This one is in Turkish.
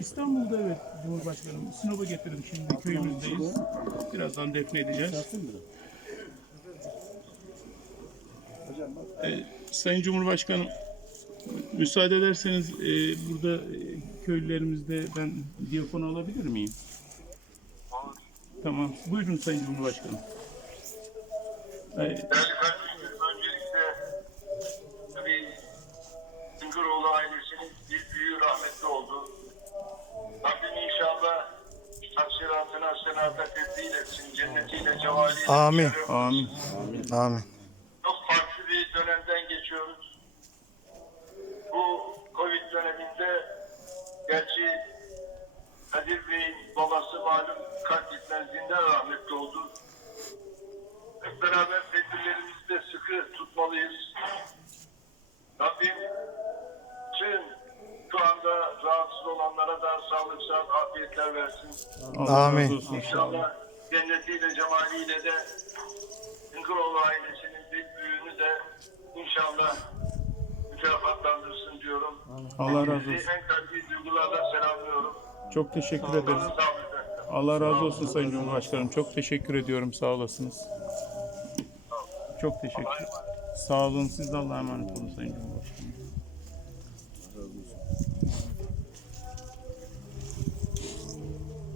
İstanbul'da evet Cumhurbaşkanım. Sinop'a getirdim şimdi köyümüzdeyiz. Birazdan defnedeceğiz. Ee, Sayın Cumhurbaşkanım müsaade ederseniz e, burada e, köylülerimizde ben diyafon alabilir miyim? Tamam. Buyurun Sayın Cumhurbaşkanım. Ee, inşallah taksiratına senata tebdil etsin, cennetiyle cevaliyle. Amin. müşerref amin. Amin. Çok farklı bir dönemden geçiyoruz. Bu Covid döneminde gerçi Kadir Bey'in babası malum kalp yetmezliğinden rahmetli oldu. Hep beraber anda rahatsız olanlara da sağlık, sıhhat, afiyetler versin. Allah Amin. razı olsun. İnşallah cennetiyle, cemaliyle de Hınkıroğlu ailesinin bir büyüğünü de inşallah mükafatlandırsın diyorum. Allah razı olsun. en kalbi duygularla selamlıyorum. Çok teşekkür ederiz. Allah razı olsun Sayın Cumhurbaşkanım. Çok teşekkür ediyorum. Sağ olasınız. Çok teşekkür. Sağ olun. Siz de Allah'a emanet olun Sayın Cumhurbaşkanım.